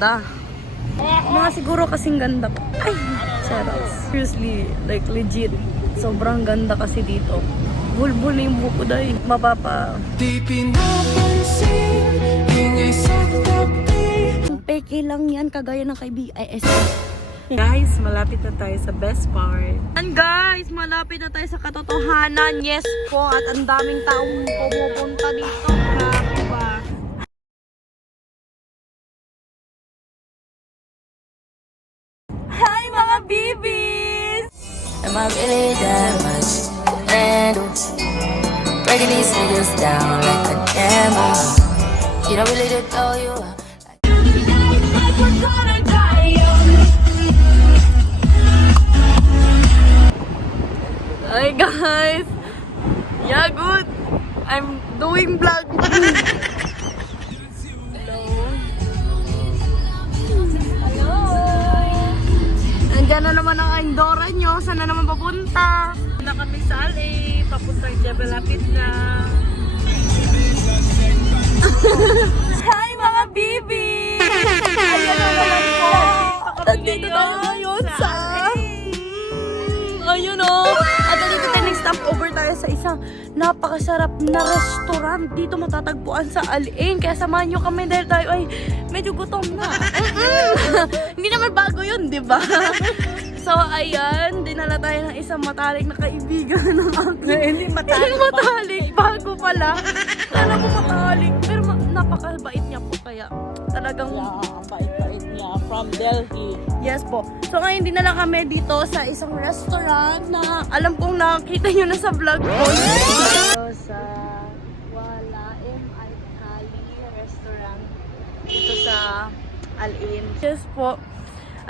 ganda. Mga siguro kasing ganda. Ay, charot. Seriously, like legit. Sobrang ganda kasi dito. Bulbul na yung buko dahil mapapa. Di pinapansin, ingay sa tabi. Peke lang yan, kagaya ng kaibigan. Guys, malapit na tayo sa best part. And guys, malapit na tayo sa katotohanan. Yes po, at ang daming taong pumupunta dito. Grabe ba? Hi mga bibis! Am I really that much to handle? Breaking these niggas down like a camel. You don't really know you are. Hi guys! Yeah, good! I'm doing vlog! Hello! Nandiyan na naman ang Andorra nyo. Saan na naman papunta? Na kami sa LA, papuntang Jebel Lapid na. Hi mga bibi! Ayan na naman po! Nandito tayo ngayon sa... Ayun o! At dito tayo nag-stop over tayo sa isang napakasarap na restaurant. Dito matatagpuan sa Al-Ain. Kaya samahan nyo kami dahil tayo ay medyo gutom na. Hindi naman bago yun, di ba? So, ayan. Dinala tayo ng isang matalik na kaibigan ng aking. Hindi matalik. Matalik. Bago pala. Alam mo matalik. Pero napakabait niya po. Kaya talagang... Ang bait-bait niya from Delhi. Yes po. So ngayon dinala kami dito sa isang restaurant na alam kong nakita nyo na sa vlog ko. Sa Walaim Al-Khali restaurant dito sa Al-Ain. Yes po.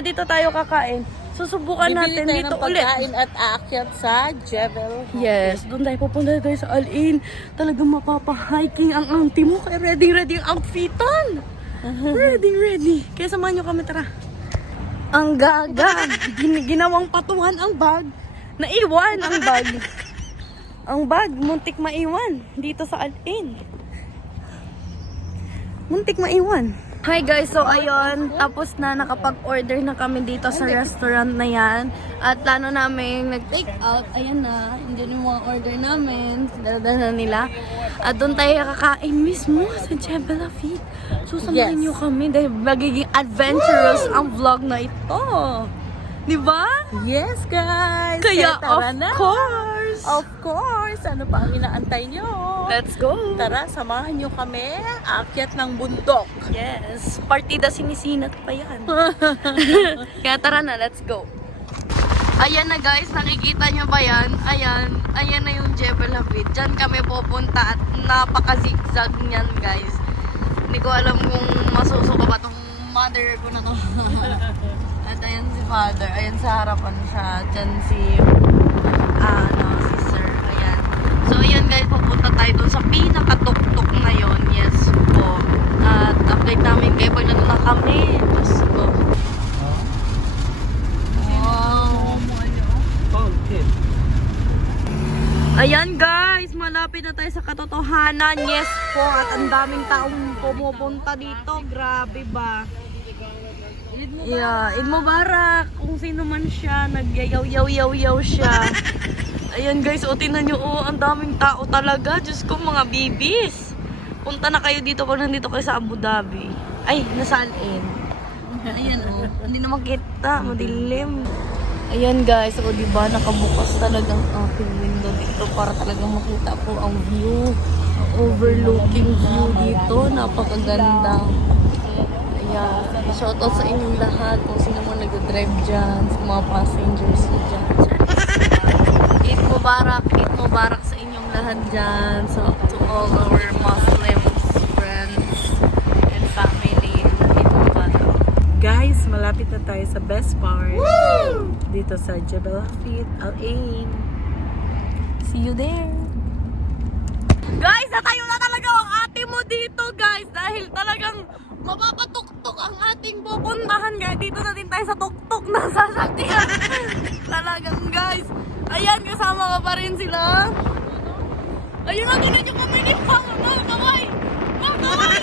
Dito tayo kakain. Susubukan natin Bibili dito tayo ng ulit. pagkain at aakyat sa Jebel. Yes, doon tayo pupunta tayo sa Al-Ain. Talagang mapapa-hiking ang auntie mo. Kaya ready ang outfitan. Ready. Kaya samahan nyo kami, tara. Ang gaga. Ginawang patuhan ang bag. Naiwan ang bag. Ang bag, muntik maiwan. Dito sa Al-Ain. Muntik maiwan. Hi guys, so ayun, tapos na nakapag-order na kami dito sa restaurant na yan. At plano namin nag-take out. Ayan na, hindi yung mga order namin. Dala nila. At doon tayo kakain mismo sa Jebel Lapid. So samahan nyo kami dahil magiging adventurous ang vlog na ito. Diba? Yes, guys! Kaya tara na. of course! Of course! Ano pa ang inaantay nyo? Let's go! Tara, samahan nyo kami. Aakyat ng bundok. Yes! Partida sinisinat pa yan. Kaya tara na, let's go! Ayan na guys, nakikita nyo ba yan? Ayan na yung Jebel Lapid. Diyan kami pupunta at napaka-zigzag niyan guys. Hindi ko alam kung masusuka ba tong mother ko na to. At ayan si father, ayan sa harapan siya. Diyan si sir. Ayan. So ayan guys, pupunta tayo dun sa pinakatuktok na yon. Yes po. At update namin kayo pag nandun kami. Let's go. Ayan guys, malapit na tayo sa katotohanan. Yes po, at ang daming taong pumupunta dito. Grabe ba? Yeah, Eid Mubarak. Kung sino man siya, nagyayaw-yaw-yaw siya. Ayan guys, tinan nyo, ang daming tao talaga. Diyos ko, mga bibis. Punta na kayo dito pag nandito kayo sa Abu Dhabi. Ay, nasa Al-Ain. Ayan, hindi na makita, madilim. Ayan guys, diba nakabukas talagang aking window dito para talagang makita po ang view, ang overlooking view dito, napakaganda. Ayan, shoutout sa inyong lahat kung sino mo nag-drive dyan, sa mga passengers dyan. Eid Mubarak sa inyong lahat dyan, so to all our Muslims, friends, and family. Eid Mubarak. Guys, malapit na tayo sa best part. Dito sa Jebel Lapid, Al-Ain. See you there. Guys, natayo na talaga ang ate mo dito, guys. Dahil talagang mapapatuktok ang ating pupuntahan. Kaya dito na din tayo sa tuktok ng sasakyan. Talagang, guys. Ayan, kasama ka pa rin sila. Ayun na, tunan yung kamay nila. Mga kamay. Mga kamay.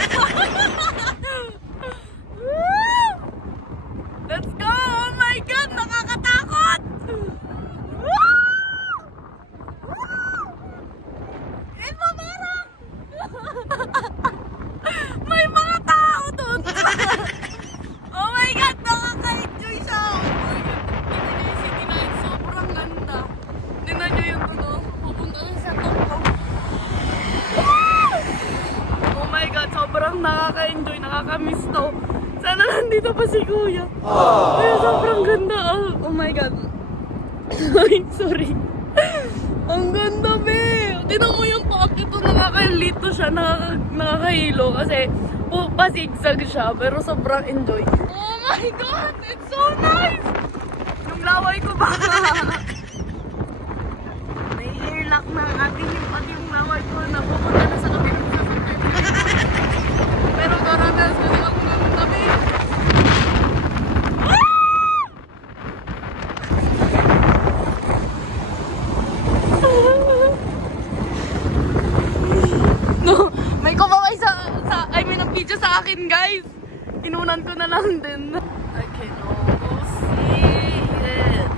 na pa si kuya. Pero sobrang ganda. Oh my God. Ay, sorry. Ang ganda, be. Tinan mo yung pocket ko, nakakailito siya, nakakahilo kasi pasigsag siya, pero sobrang enjoy. Oh my God, it's so nice! Yung laway ko ba? May earlock na ang ating yung pati yung laway ko na pupunta na sa kabilang sasakyan. Pero karanas kasi ako ng tabi. No, may kumaway I mean, ang video sa akin, guys. Inunan ko na lang din. I can almost see it.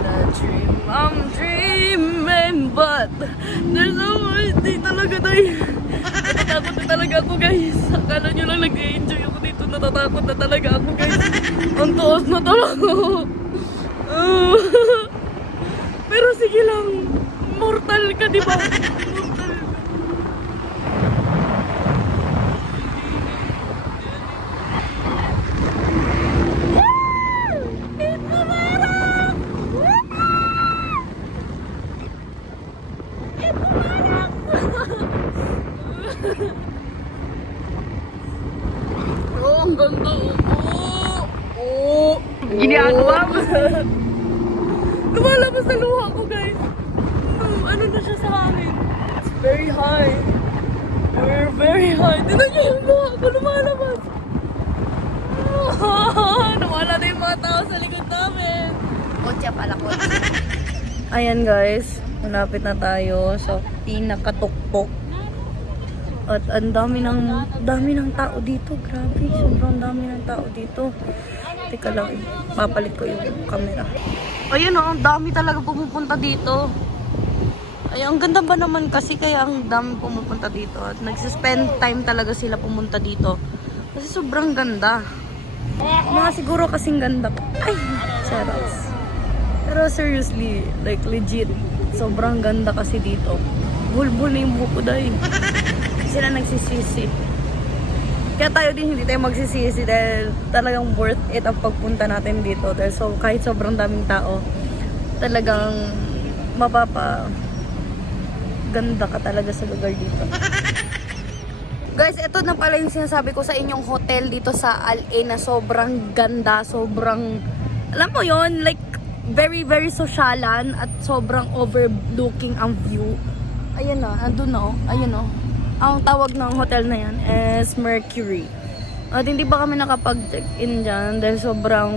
The dream I'm dreaming, but there's no way. Di talaga tayo. Natatakot na talaga ako, guys. Akala nyo lang nag-enjoy ako dito. Natatakot na talaga ako, guys. Ang taas na talaga. Pero sige lang. Mortal ka, di ba? Mortal ka. Oh, ang ganda. Oh. Ginagawa mo. Lumalabas na luha ko, guys. Ano na siya sa akin? It's very high. We're very high. Tinan niyo yung luha ko, lumalabas. Nawala na yung mga tao sa likod namin. Kotse pala, kotse. Ayan, guys. Malapit na tayo sa pinakatuktok. At ang dami ng tao dito. Grabe, sobrang dami ng tao dito. Teka lang, papalit ko yung camera. Ayun ang dami talaga pumupunta dito. Ay, ang ganda ba naman kasi kaya ang dami pumupunta dito. At nagsispend time talaga sila pumunta dito. Kasi sobrang ganda. Mga siguro kasing ganda. Ay, charot. Pero seriously, like legit, sobrang ganda kasi dito. Bulbul na yung buko dahil. Sila nagsisisi. Kaya tayo din hindi tayo magsisisi dahil talagang worth it ang pagpunta natin dito. Dahil so, kahit sobrang daming tao, talagang ganda ka talaga sa lugar dito. Guys, ito na pala yung sinasabi ko sa inyong hotel dito sa LA na sobrang ganda, sobrang, alam mo yon, like very very sosyalan at sobrang overlooking ang view. Ayan na, andun na, ayun o. Ang tawag ng hotel na yan is Mercury. At hindi pa kami nakapag-check-in dyan dahil sobrang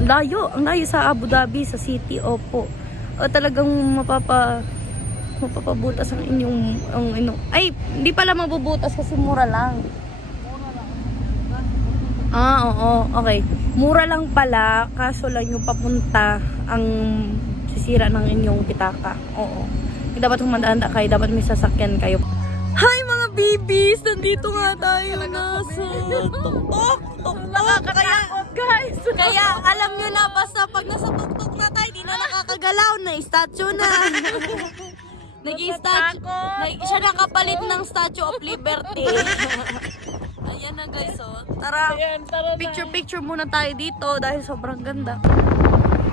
layo. Ang layo sa Abu Dhabi, sa city, opo. O talagang mapapabutas ang inyong ay, hindi pala mabubutas kasi mura lang. Oo, okay. Mura lang pala, kaso lang yung papunta ang sisira ng inyong pitaka. Oo. Dapat humandaan kayo, dapat may sasakyan kayo. Hi mga babies! Nandito nga tayo nasa tuktok! Nakakatakot, guys! Kaya alam nyo na, basta pag nasa tuktok na tayo, di na nakakagalaw, na-statue na. Siya nakapalit ng Statue of Liberty. Ayan na, guys, oh. Tara, picture muna tayo dito dahil sobrang ganda.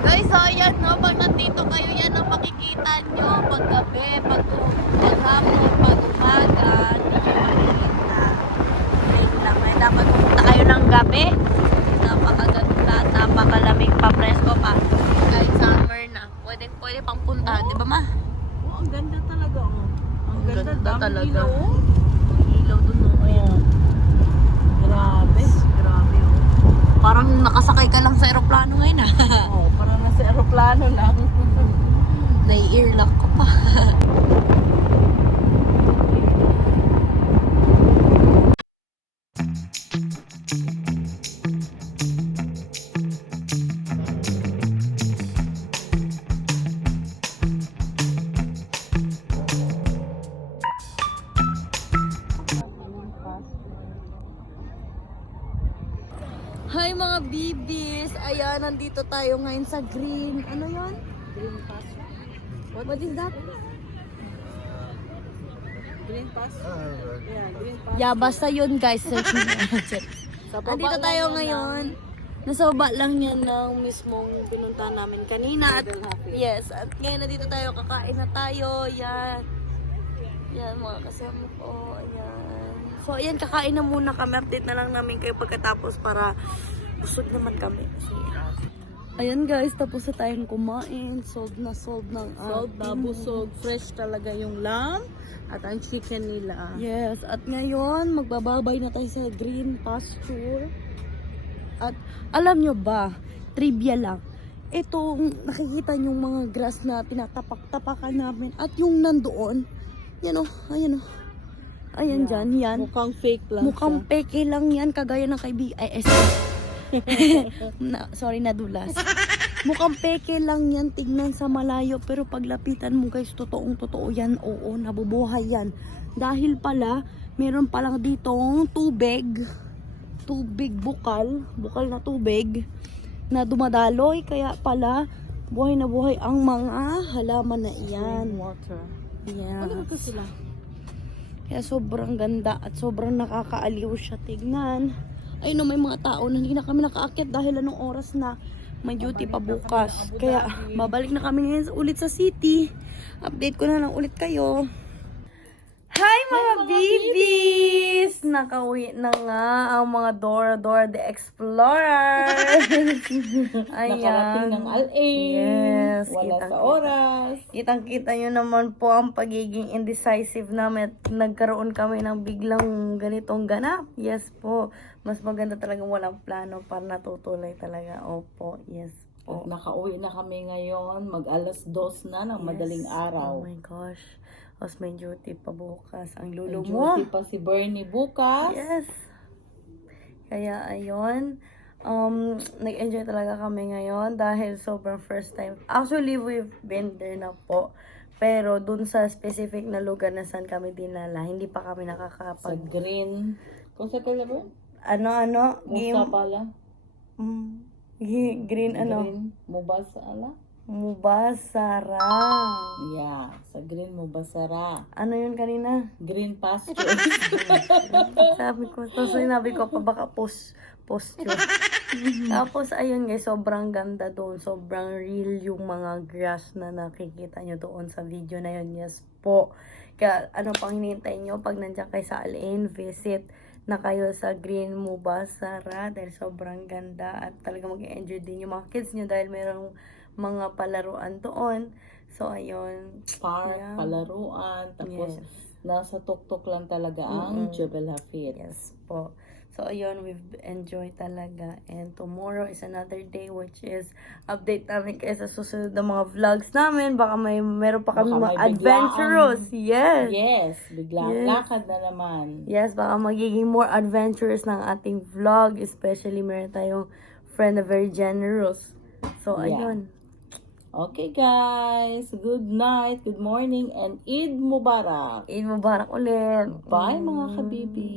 Guys, so ayan, no, pag nandito kayo, yan ang makikita nyo pag gabi, pag hapon, pag umaga, hindi nyo makikita. Ayun lang, ay dapat pumunta kayo ng gabi. Napakaganda at napakalamig pa, presko pa. Kahit summer na, pwede pang punta, di ba ma? Oh, ang ganda talaga, oh. Ang ganda talaga. Ilaw, oh. Ilaw dun, oh. Ayan. Grabe. Grabe, oh. Parang nakasakay ka lang sa aeroplano ngayon, ah. Oh, parang nasa aeroplano lang. Nai-earlock ko pa. Hi mga bibis! Ayan, nandito tayo ngayon sa green. Ano yon? Green pass. What is that? Green pass? Yeah, green pass. Yeah, basta yun guys. Search mo. Andito tayo ngayon. Nasa baba lang yan ng mismong pinunta namin kanina. At, yes, at ngayon nandito tayo, kakain na tayo. Yan. Yan, mga kasama ko. Ayan. So, ayan, kakain na muna kami. Update na lang namin kayo pagkatapos para busog naman kami. So, ayan guys, tapos na tayong kumain. Sold ng Sold na, busog, fresh talaga yung lamb at ang chicken nila. Yes, at ngayon, magbababay na tayo sa green pasture. At alam nyo ba, trivia lang, itong nakikita nyo mga grass na tinatapak-tapakan namin at yung nandoon, yan o, ayan o. Ayan dyan, yan. Mukhang fake lang Mukhang siya. peke lang yan, kagaya ng sorry, nadulas. Mukhang peke lang yan, tignan sa malayo. Pero paglapitan mo guys, totoong-totoo yan. Oo, nabubuhay yan. Dahil pala, meron palang ditong tubig, bukal na tubig na dumadaloy. Kaya pala, buhay na buhay ang mga halaman na iyan. Water. Yan. Ano ba sila? Kaya sobrang ganda at sobrang nakakaaliw siya tignan. Ayun no, may mga tao na hindi na kami nakaakyat dahil anong oras na may duty pa bukas. Kaya babalik na kami ngayon ulit sa city. Update ko na lang ulit kayo. Hi mga babies! Nakauwi na nga ang mga Dora the Explorer. Nakarating ng LA. Yes. Wala sa oras. Kitang-kita nyo naman po ang pagiging indecisive namin at nagkaroon kami ng biglang ganitong ganap. Yes po. Mas maganda talagang walang plano para natutuloy talaga. Opo. Yes At po. nakauwi na kami ngayon. Mag alas 2 na ng madaling araw. Oh my gosh. Tapos may duty pa bukas. Ang lulo May mo. duty pa si Bernie bukas. Yes. Kaya ayun. Nag-enjoy talaga kami ngayon dahil sobrang first time. Actually, we've been there na po. Pero dun sa specific na lugar na saan kami dinala, hindi pa kami Sa nakakapag... green. Kung sa kala ba? Ano? Musa pala. Green ano? Green. Mubasa ala? Mubasara. Yeah. Sa green Mubasara. Ano yun kanina? Green pasture. Sabi ko, so sinabi ko pa baka posture. Tapos ayun guys, sobrang ganda doon. Sobrang real yung mga grass na nakikita nyo doon sa video na yun. Yes po. Kaya ano pang hinihintay nyo pag nandiyan kayo sa Alain, visit na kayo sa Green Mubasara dahil sobrang ganda at talaga mag-enjoy din yung mga kids nyo dahil merong mga palaruan doon. So ayun. Park, Yeah. palaruan. Tapos, Yes. nasa tuktok lang talaga ang Jebel Hafid. Yes po. So, ayun, we've enjoyed talaga. And tomorrow is another day which is update namin kayo sa susunod na mga vlogs namin. Baka meron pa kami Baka mga may biglaan. adventurous. Yes. Yes, biglang Yes. lakad na naman. Yes, baka magiging more adventurous ng ating vlog. Especially meron tayong friend na very generous. So, Yeah. ayun. Okay guys, good night, good morning, and Eid Mubarak. Eid Mubarak ulit. Bye mga kabibi.